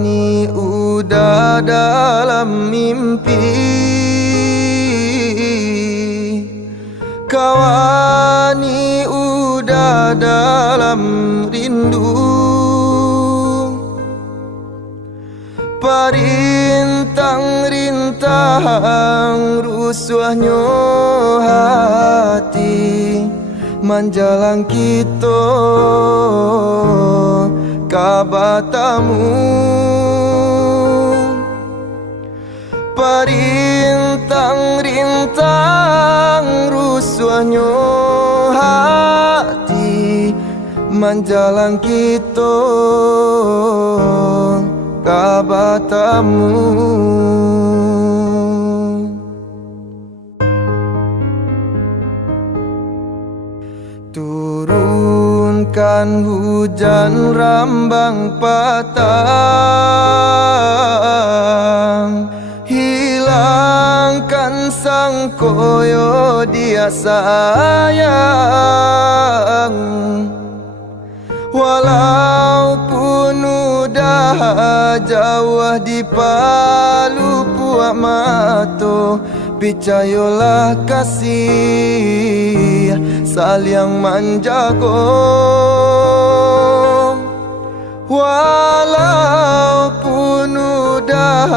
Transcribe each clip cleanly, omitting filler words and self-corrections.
Kawani udah dalam mimpi, kawani udah dalam rindu. Parintang-rintang rusuhnya hati menjalang kita kabatamu. Parintang-rintang rusuhnya hati menjalang kita kabatamu. Turunkan hujan rambang patang, hilangkan sang koyo dia sayang. Walaupun udah jauh di palu puak mato, percayalah kasih saling menjaga. Walaupun udah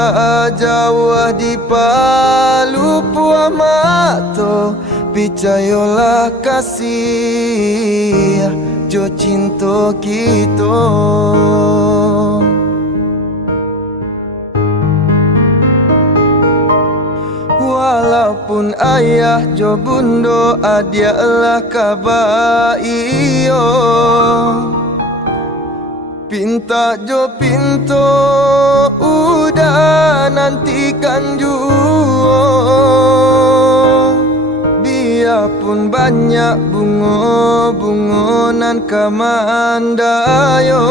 jauh di palu puak mato, percayalah kasih jo cinta kita. Walaupun ayah jo bundo adialah kabaiyo, pinta jo pinto udah nantikan juo. Biarpun banyak bunga-bungonan kamandayo,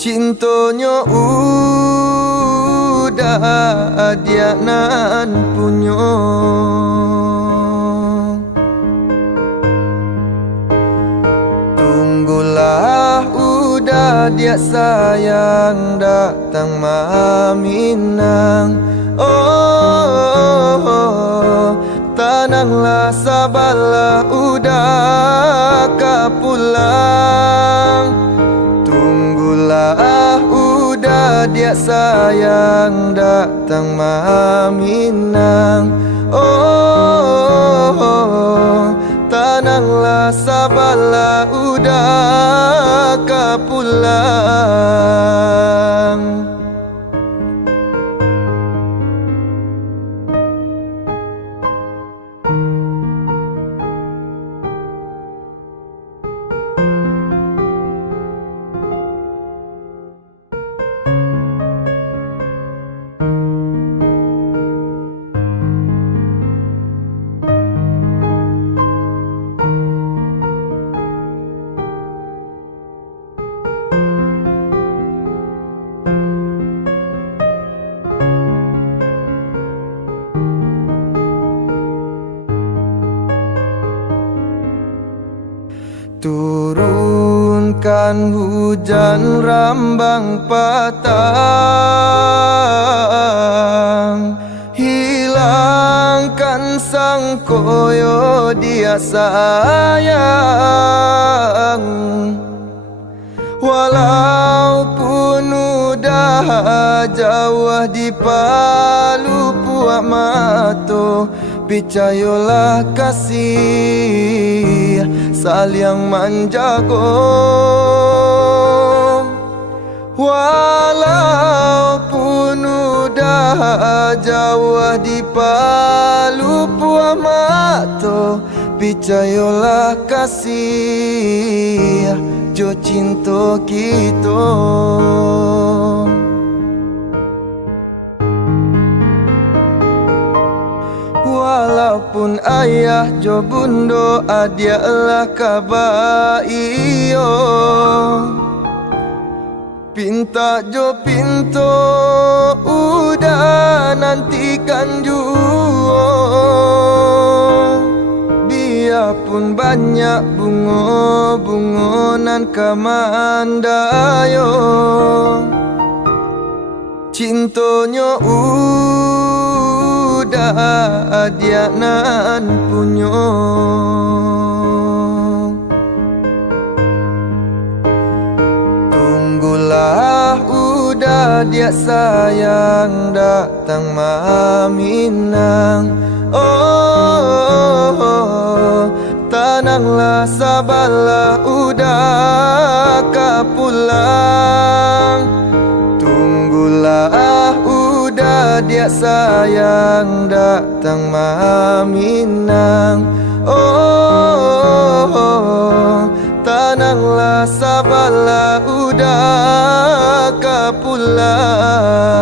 cintonya udah dia nan punyo. Tunggulah udah dia sayang datang maminang. Oh, tenanglah sabarlah udah kapulang. Tunggulah udah dia sayang datang maminang. Oh, tenanglah sabarlah udah kapulang. Turunkan hujan rambang patang, hilangkan sang koyo dia sayang. Walaupun udah jauh di palu puak mato, percayalah kasih saling menjaga. Walaupun udah jauh di palu puak mato, percayalah kasih jo cinta kita. Walaupun ayah jo bundo adialah kabaiyo, pinta jo pinto udah nantikan juo. Biarpun banyak bungo-bungo nan kamandayo. Cintonyo udah dia nan punyo. Tunggulah udah dia sayang datang maminang. Oh, tenanglah sabarlah udah kapulang. Tunggulah udah dia sayang datang maminang. Oh, tenanglah sabarlah udah kapulang.